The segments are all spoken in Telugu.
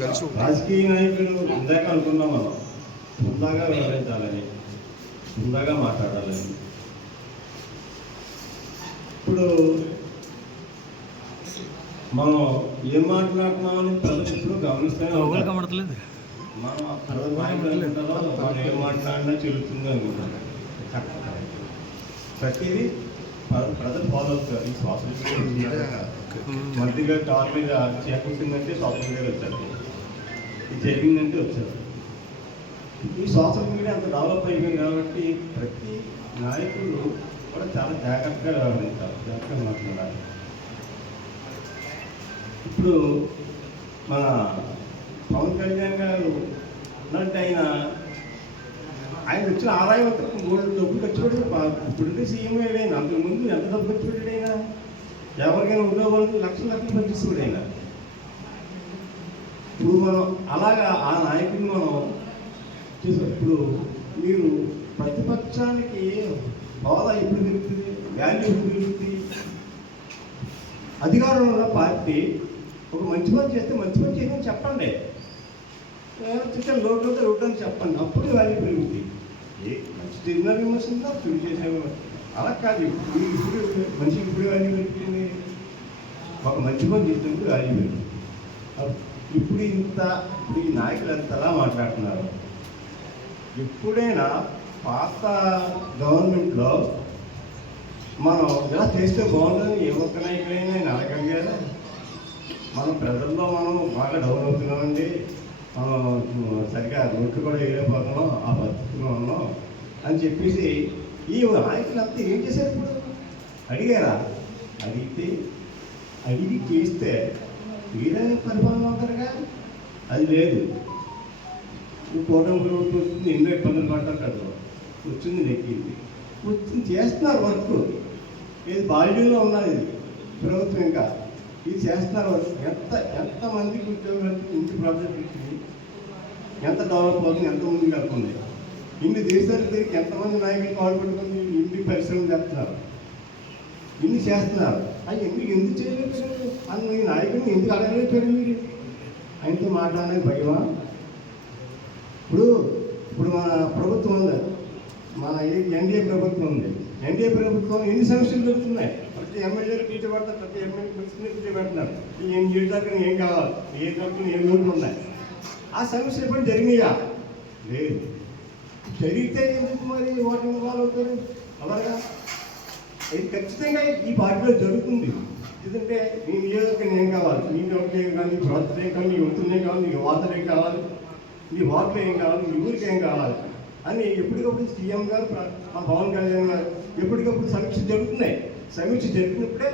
రాజకీయ నాయకులు ఇందాక అనుకున్నాం మనం హుందాగా వ్యవహరించాలని, హుందాగా మాట్లాడాలని. ఇప్పుడు మనం ఏం మాట్లాడుతున్నామని ప్రజలు ఇప్పుడు గమనిస్తూనే ఉంటారు. మనం మనం ఏం మాట్లాడినా చెల్లుతుంది అనుకుంటాం. ప్రతిదీ ప్రజలు ఫాలో అవుతారు. ఈ సోషల్ మీడియా మంత్రిగా కార్ మీద చేకూర్చిందంటే సోషల్ మీడియా వచ్చారు, ఇది జరిగిందంటే వచ్చారు. ఈ సోషల్ మీడియా అంత డెవలప్ అయిపోయింది కాబట్టి ప్రతి నాయకులు కూడా చాలా జాగ్రత్తగా వ్యవహరించాలి, జాగ్రత్తగా మాట్లాడాలి. ఇప్పుడు మన పవన్ కళ్యాణ్ గారు ఉన్నట్టు ఆయన వచ్చిన ఆదాయం మూడు డబ్బులు ఖర్చు పెట్టి ఇప్పుడుంటే సీఎం అయినా అంతకుముందు ఎంత డబ్బు ఖర్చు పెట్టాడైనా, ఎవరికైనా ఉద్యోగాలకు లక్షలు పనిచేస్తాడు అయినా. ఇప్పుడు మనం అలాగా ఆ నాయకుడిని మనం చూసాం. ఇప్పుడు మీరు ప్రతిపక్షానికి హోదా ఎప్పుడు పెరుగుతుంది, వాల్యూ ఎప్పుడు పెరుగుతుంది? అధికారంలో ఉన్న పార్టీ ఒక మంచి పని చేస్తే మంచి పని చేయమని చెప్పండి, చూసే లోటు రోడ్డు అని చెప్పండి, అప్పుడు వాల్యూ పెరుగుతుంది. ఏ మంచి జరిగిన విమర్శిందా చెడు చేసే అలా కాదు. ఇప్పుడు మనిషికి ఇప్పుడు వాల్యూ పెరుగుతుంది, ఒక మంచి పని చేసినప్పుడు వాల్యూ పెరుగుతుంది. ఇప్పుడు ఈ నాయకులు ఎంతలా మాట్లాడుతున్నారు. ఎప్పుడైనా పాత గవర్నమెంట్లో మనం ఇలా చేస్తే బాగుంటుందని ఏ ఒక్క నాయకుడైనా నేను అడగలిగారా? మనం ప్రజల్లో మనం బాగా డౌన్ అవుతున్నామండి, మనం సరిగా రోడ్లు కూడా వేయలేకపోతున్నాం, ఆ పరిస్థితిలో ఉన్నాం అని చెప్పేసి ఈ నాయకులు అంతా ఏం చేశారు? ఇప్పుడు అడిగారా? అడిగి చేస్తే మీరే పరిపాలన అవుతారుగా. అది లేదు. కూటమి రోడ్డు వచ్చింది, ఎన్నో ఇబ్బందులు పడ్డారు కదా, వచ్చింది నెక్కింది, వచ్చింది చేస్తున్నారు వర్క్. ఇది బాల్యంలో ఉన్నది ఇది ప్రభుత్వం, ఇంకా ఇది చేస్తున్నారు వర్క్. ఎంతమందికి ఉద్యోగాలు, ఇంటి ప్రాజెక్ట్ ఇచ్చింది, ఎంత డెవలప్ అవుతుంది, ఎంతమందికి వెళ్తుంది. ఇన్ని దేశాలు తిరిగి ఎంతమంది నాయకులు పాల్పడుతుంది, ఇన్ని పరిశ్రమలు చేస్తున్నారు, ఇన్ని చేస్తున్నారు. అవి ఎందుకు చేయలేకపోయారు? అన్న ఈ నాయకుడిని ఎందుకు అడగలేకపోయారు? మీరు ఆయనతో మాట్లాడడానికి భయమా? ఇప్పుడు మన ప్రభుత్వం ఉంది, మన ఎన్డీఏ ప్రభుత్వం ఉంది. ఎన్డీఏ ప్రభుత్వం ఎన్ని సమస్యలు జరుగుతున్నాయి. ప్రతి ఎమ్మెల్యేలు టీచర్ పడతారు, ప్రతి ఎమ్మెల్యే పరిస్థితిని టీచర్ పెడుతున్నారు. ఏం చేయడానికి ఏం కావాలి, ఏ తప్పులు ఏం లోట్లు ఉన్నాయి. ఆ సమస్యలు ఎప్పుడు జరిగినాయా? లేదు. జరిగితే ఎందుకు మరి ఓటమి వాళ్ళు అవుతారు? అలాగా ఇది ఖచ్చితంగా ఈ పార్టీలో జరుగుతుంది. ఎందుకంటే నీ నియోజకవర్గం ఏం కావాలి, నీ నియోజకం ఏం కావాలి, నీ ప్రాజెక్ట్ ఏం కావాలి, నీ వృత్తులు ఏం కావాలి, నీ వార్తలు ఏం కావాలి, నీ వార్తలు ఏం కావాలి, నీ ఊరికి ఏం కావాలి అని ఎప్పటికప్పుడు సీఎం గారు, మా పవన్ కళ్యాణ్ గారు ఎప్పటికప్పుడు సమీక్ష జరుగుతున్నాయి. సమీక్ష జరిగినప్పుడే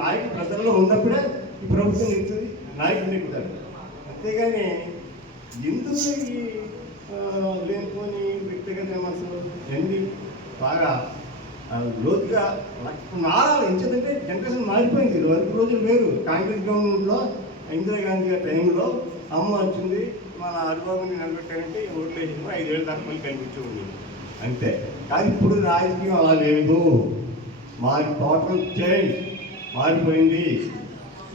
నాయకుడు ప్రజల్లో ఉన్నప్పుడే ఈ ప్రభుత్వం నిలుస్తుంది, నాయకుడు నిలుపుతారు. అంతేగాని ఎందుకు ఈ లేనిపోని వ్యక్తిగత విమర్శలు అన్నీ బాగా లోతుగా నారాలు ఎంచేదంటే జనరేషన్ మారిపోయింది. వరకు రోజులు వేరు. కాంగ్రెస్ గవర్నమెంట్లో ఇందిరాగాంధీ గారి టైంలో అమ్మ వచ్చింది, మన హరిబాబుని నిలబెట్టారంటే ఓట్లు వేసింది, 5 ఏళ్ళ దాకా మళ్ళీ కనిపించి ఉండేది అంతే. కానీ ఇప్పుడు రాజకీయం అలా లేదు, టోటల్ చేంజ్ మారిపోయింది.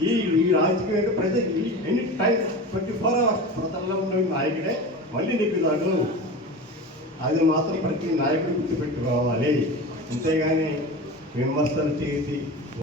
ఈ రాజకీయం అంటే ప్రజలు ఎనీ టైం 24 hours ప్రజల్లో ఉండే నాయకుడే మళ్ళీ నెక్కుతాడు. అది మాత్రం ప్రతి నాయకుడు గుర్తుపెట్టుకోవాలి. అంతేగాని విమర్శలు చేసి